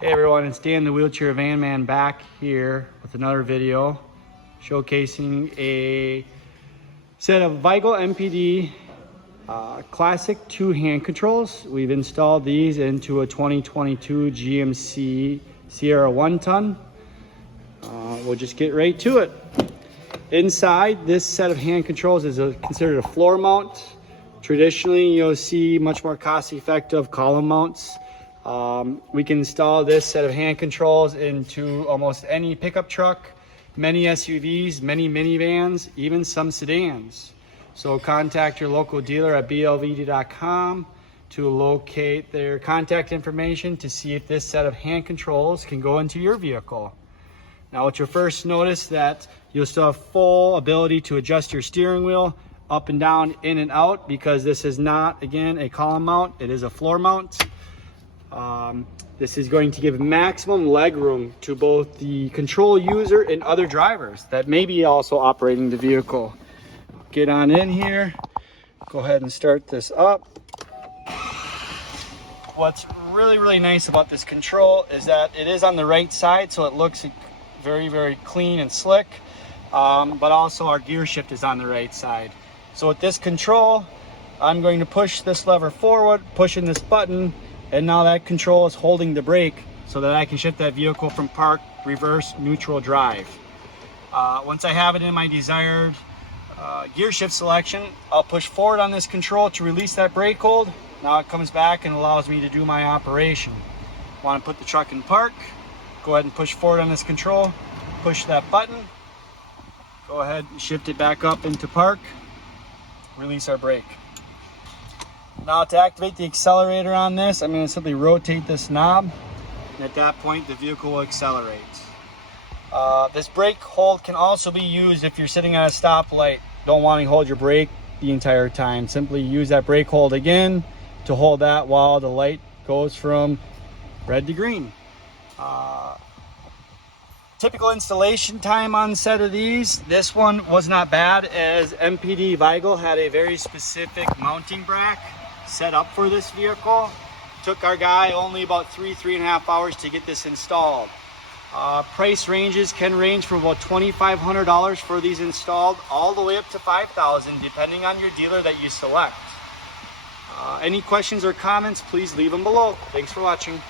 Hey everyone, it's Dan the Wheelchair Van Man back here with another video showcasing a set of Viegel MPD Classic II hand controls. We've installed these into a 2022 GMC Sierra 1-ton. We'll just get right to it. Inside, this set of hand controls is considered a floor mount. Traditionally, you'll see much more cost-effective column mounts. We can install this set of hand controls into almost any pickup truck, many SUVs, many minivans, even some sedans. So contact your local dealer at blvd.com to locate their contact information to see if this set of hand controls can go into your vehicle. Now, what you'll first notice that you'll still have full ability to adjust your steering wheel up and down, in and out, because this is not, again, a column mount. It is a floor mount. This is going to give maximum leg room to both the control user and other drivers that may be also operating the vehicle. Get on in here, go ahead and start this up. What's really nice about this control is that it is on the right side, so it looks very clean and slick, but also our gear shift is on the right side. So with this control, I'm going to push this lever forward, pushing this button, and now that control is holding the brake so that I can shift that vehicle from park, reverse, neutral drive. Once I have it in my desired gear shift selection, I'll push forward on this control to release that brake hold. Now it comes back and allows me to do my operation. Want to put the truck in park, go ahead and push forward on this control, push that button, go ahead and shift it back up into park, release our brake. Now to activate the accelerator on this, I'm going to simply rotate this knob, and at that point the vehicle will accelerate. This brake hold can also be used if you're sitting at a stoplight, don't want to hold your brake the entire time. Simply use that brake hold again to hold that while the light goes from red to green. Typical installation time on a set of these, this one was not bad, as MPD Viegel had a very specific mounting bracket set up for this vehicle. Took our guy only about three and a half hours to get this installed. Price ranges can range from about $2,500 for these installed all the way up to $5,000 depending on your dealer that you select. Any questions or comments, please leave them below. Thanks for watching.